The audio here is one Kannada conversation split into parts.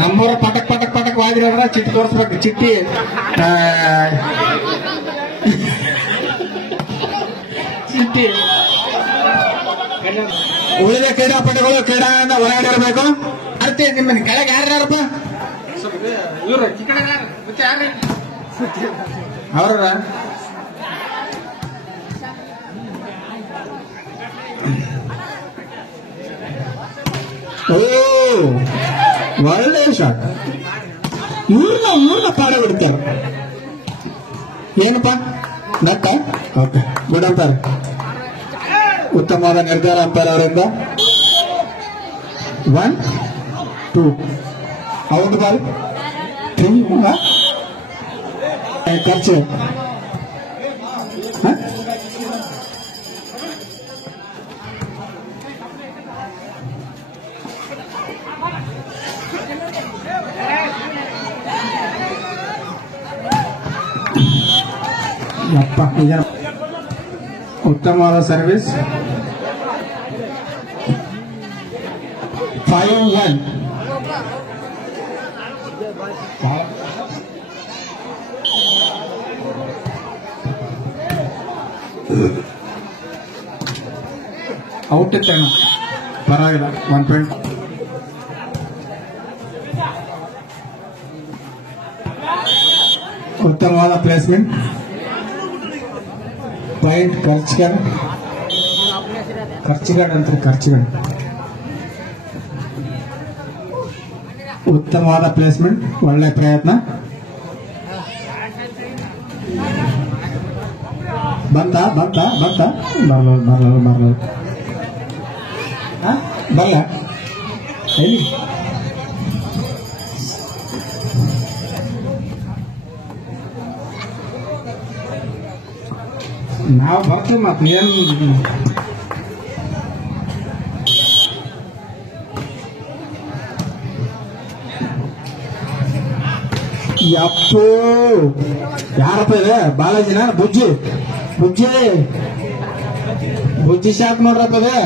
ನಮ್ಮೂರ ಪಟಕ್ ಪಟಕ್ ಪಟಕ್ ವಾದಿರೋದ್ರ ಚಿಟ್ಟಿ ತೋರಿಸ್ಬೇಕು. ಚಿಟ್ಟಿ ಚಿಟ್ಟಿ ಉಳಿದ ಕ್ರೀಡಾಪಟುಗಳು ಕ್ರೀಡಾಂಗಣದ ಹೊರಗಡೆ ಇರಬೇಕು. ಅಷ್ಟೇ. ನಿಮ್ಮನ್ನ ಕೆಳಗೆ ಯಾರ್ಯಾರಪ್ಪ ಇವ್ರು ಅವ್ರ ಓ ಒಳ್ಳೆ ಶಾಟ್. ಇವ್ರನ್ನ ಪಾಡ ಬಿಡ್ತಾರೆ. ಏನಪ್ಪಾ ನಕ್ಕ? ಓಕೆ, ಗುಡ್ ಅಂತಾರೆ. ಉತ್ತಮವಾದ ನಿರ್ಧಾರ ಅಂತಾರೆ ಅವರಿಂದ. 1 2 ಔಟ್ ಬಾಲ್ 3 ಖರ್ಚು. ಉತ್ತಮವಾದ ಸರ್ವಿಸ್. 5-1. ಔಟ್ ಇತ್ತೇನು ಪರವಾಗಿಲ್ಲ. 1 ಪಾಯಿಂಟ್. ಉತ್ತಮವಾದ ಪ್ಲೇಸ್ಮೆಂಟ್. ಪಾಯಿಂಟ್ ಖರ್ಚಿಗಾಡ್ ಅಂತ ಖರ್ಚಿಗಾಡ್. ಉತ್ತಮವಾದ ಪ್ಲೇಸ್ಮೆಂಟ್, ಒಳ್ಳೆ ಪ್ರಯತ್ನ. ಬಂತ ಬರಲ್ಲ ಎಲ್ಲಿ ನಾವು ಬರ್ತೀವಿ. ಮತ್ತೆ ಏನು ಯಪ್ಪೋ ಯಾರಪ್ಪ ಇದೆ? ಬಾಲಾಜಿನ? ಬುಜ್ಜಿ ಶಾಕ್ ನೋಡ್ರಪ್ಪ ಇದೆ.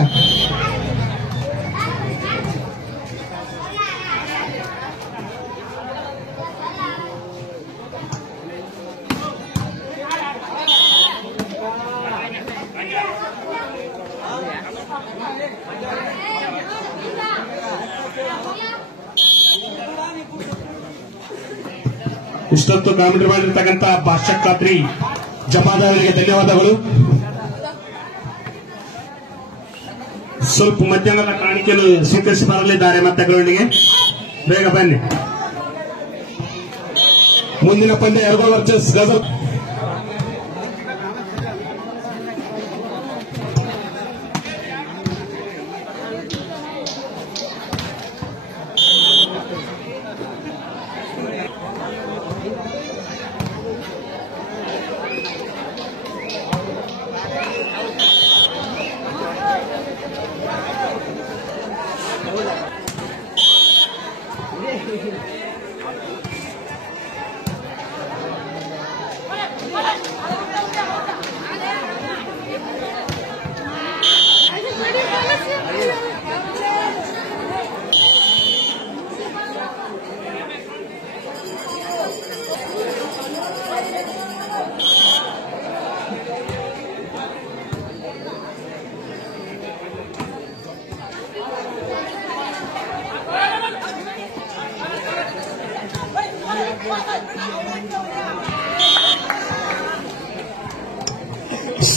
ಇಷ್ಟೊತ್ತು ಕಾಮೆಂಟ್ರಿ ಮಾಡಿರ್ತಕ್ಕಂಥ ಭಾಷ್ಯ ಖಾತ್ರಿ ಜಮಾದ ಅವರಿಗೆ ಧನ್ಯವಾದಗಳು. ಸ್ವಲ್ಪ ಮಧ್ಯಾಹ್ನದ ಕಾಣಿಕೆಯನ್ನು ಸ್ವೀಕರಿಸಿ ಬರಲಿದ್ದಾರೆ ಮತಗಳೊಂದಿಗೆ. ಬೇಗ ಬನ್ನಿ. ಮುಂದಿನ ಪಂದ್ಯ ಯರಗೋಳ್ ವರ್ಸಸ್ ಗಜಲ್.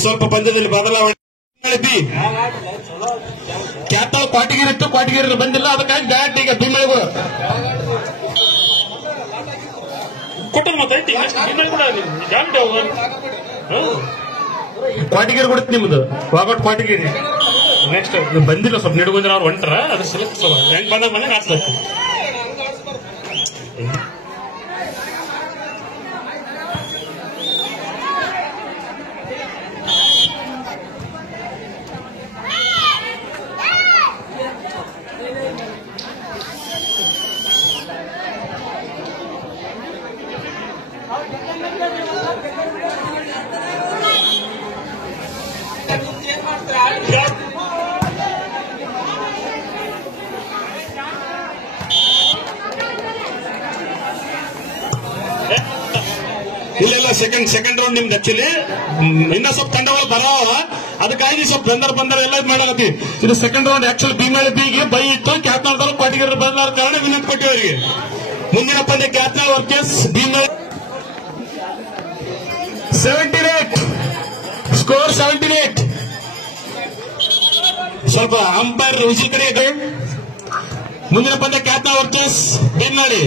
ಸ್ವಲ್ಪ ಪಂದ್ಯದಲ್ಲಿ ಬದಲಾವಣೆ. ಕ್ಯಾತಾವ್ ಕ್ವಾಟಿಗಿರಿ ಇತ್ತು, ಕ್ವಾಟಿಗಿರಿ ಬಂದಿಲ್ಲ. ಅದಕ್ಕಾಗಿ ಡೈರೆಕ್ಟ್ ಈಗ ಬಿಮ್ಮಳಿಗೂ ಕ್ವಾಟಿಗಿರಿ ಕೊಡುತ್ತೆ ನಿಮ್ದು ವಾಗಟ್ ಕ್ವಾಟಿಗಿರಿ. ನೆಕ್ಸ್ಟ್ ಬಂದಿಲ್ಲ, ಸ್ವಲ್ಪ ನಿಡುಗುಂದ್ರೆ ಅವ್ರು ಹೊಂಟಾರ. ಅದು ಸ್ವಲ್ಪ ಹೆಂಗ್ ಬಂದಾಗ ಮನೆಗೆ ಹಾಕ್ಸ್ಬೇಕು. ಇಲ್ಲ ಸೆಕೆಂಡ್ ರೌಂಡ್ ನಿಮ್ದು ಆಕ್ಚುಲಿ ಇನ್ನ ಸ್ವಲ್ಪ ತಂಡಗಳು ಬರಾವ, ಅದಕ್ಕಾಗಿ ಸ್ವಲ್ಪ ಬಂದರ್ ಎಲ್ಲ ಮಾಡಕತ್ತೀವಿ. ಇದು ಸೆಕೆಂಡ್ ರೌಂಡ್ ಆಕ್ಚುಲಿ ಭೀಮಳ್ಳಿ ಬಿಗೆ ಬೈ ಇತ್ತು, ಕ್ಯಾತ್ನಾಳದವರು ಕೊಟ್ಟಿಗೆ ಬಂದಾರ ಕಾರಣ ವಿನಂತಿ ಕೊಟ್ಟಿವಿ ಅವರಿಗೆ. ಮುಂದಿನ ಪಂದ್ಯ ಕ್ಯಾತ್ನಾಳ್ ವರ್ಸಸ್ ಭೀಮಳ್ಳಿ. 78 ಸ್ಕೋರ್ 78. ಸ್ವಲ್ಪ ಅಂಪೈರ್ ವಿಜಿಲ್ ಕಡೆ ಇದೆ. ಮುಂದಿನ ಪಂದ್ಯ Kyathnal versus Bhimalli.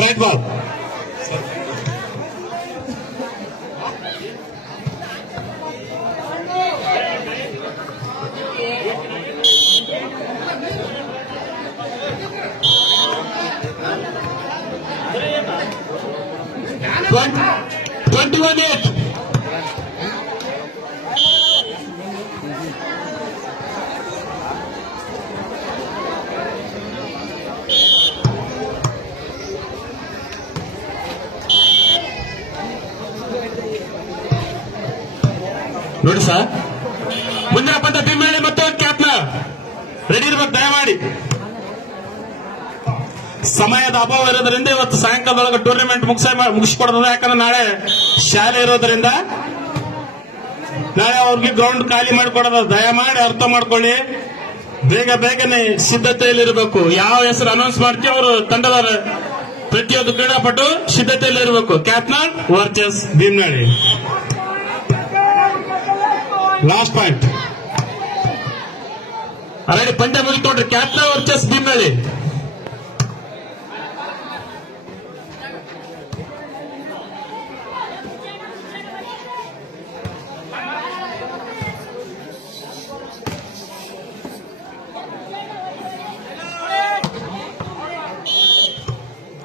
Right ball. ನೋಡಿ ಸರ್, ಮುಂದಿನ ಪಂದ್ಯ ಭೀಮಳ್ಳಿ ಮತ್ತು ಕ್ಯಾತ್ನಾಳ್. ರೆಡಿ ಇರ್ಬೇಕು ದಯಮಾಡಿ. ಸಮಯದ ಅಭಾವ ಇರೋದ್ರಿಂದ ಇವತ್ತು ಸಾಯಂಕಾಲದೊಳಗೆ ಟೂರ್ನಮೆಂಟ್ ಮುಗಿಸ್ಕೊಡ್ತದೆ. ಯಾಕಂದ್ರೆ ನಾಳೆ ಶಾಲೆ ಇರೋದ್ರಿಂದ ನಾಳೆ ಅವ್ರಿಗೆ ಗ್ರೌಂಡ್ ಖಾಲಿ ಮಾಡಿಕೊಡೋದು. ದಯಮಾಡಿ ಅರ್ಥ ಮಾಡ್ಕೊಳ್ಳಿ. ಬೇಗನೆ ಸಿದ್ಧತೆಯಲ್ಲಿ ಇರಬೇಕು. ಯಾವ ಹೆಸರು ಅನೌನ್ಸ್ ಮಾಡ್ತೀವಿ ಅವರು ತಂಡದ ಪ್ರತಿಯೊಂದು ಕ್ರೀಡಾಪಟು ಸಿದ್ಧತೆಯಲ್ಲಿ ಇರಬೇಕು. Kyathnal versus Bhimalli. Last point. Already ಪಂದ್ಯ ಮುಗಿತು ನೋಡ್ರಿ. ಕ್ಯಾತ್ನಾಳ್ ವರ್ಸಸ್ ಭೀಮಳ್ಳಿ.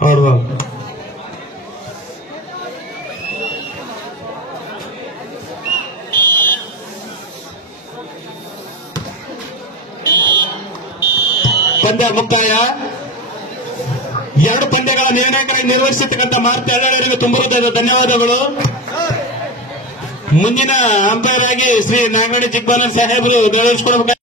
ಹೌದು, ಪಂದ್ಯ ಮುಕ್ತಾಯ. ಎರಡು ಪಂದ್ಯಗಳ ನಿರ್ಣಾಯಕರಾಗಿ ನಿರ್ವಹಿಸಿರ್ತಕ್ಕಂಥ ಮಾರುತಿ ಅಳ್ಳಾಳರಿಗೆ ತುಂಬ ಧನ್ಯವಾದಗಳು. ಮುಂದಿನ ಅಂಪೈರ್ ಆಗಿ ಶ್ರೀ ನಾಗರಾಣಿ ಚಿಕ್ಕಬಾಲನ್ ಸಾಹೇಬರು ನಿರ್ವಹಿಸಿಕೊಡಬೇಕು.